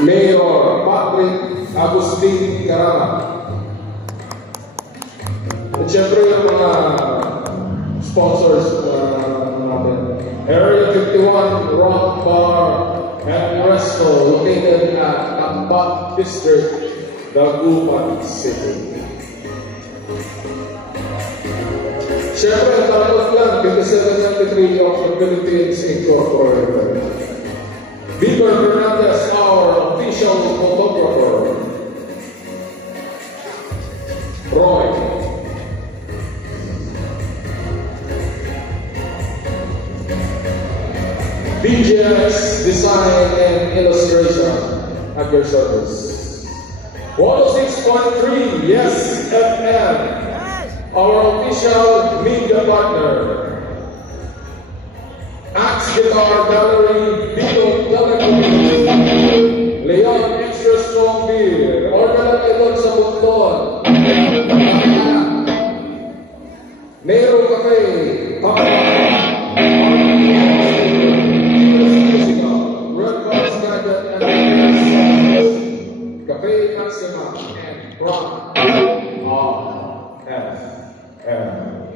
Mayor Patrick Agustin Carana. At syempre yung mga sponsors natin. Area 51 Rock Bar and Resto located at Tambat District, Dagupan City. Siyempre, tapat lang, 5793 of the Philippines Incorporated. Victor Fernandez, our official photographer. Roy. BGX Design and Illustration at your service. 106.3, yes, FM. Our official media partner. Axe Guitar Gallery, Bito Gallery, Leon Extra Strong Beer, Organ Idol sa Bukton, Nero Cafe, Red Cross Gadget and Cafe Maxima, and Rock RFM.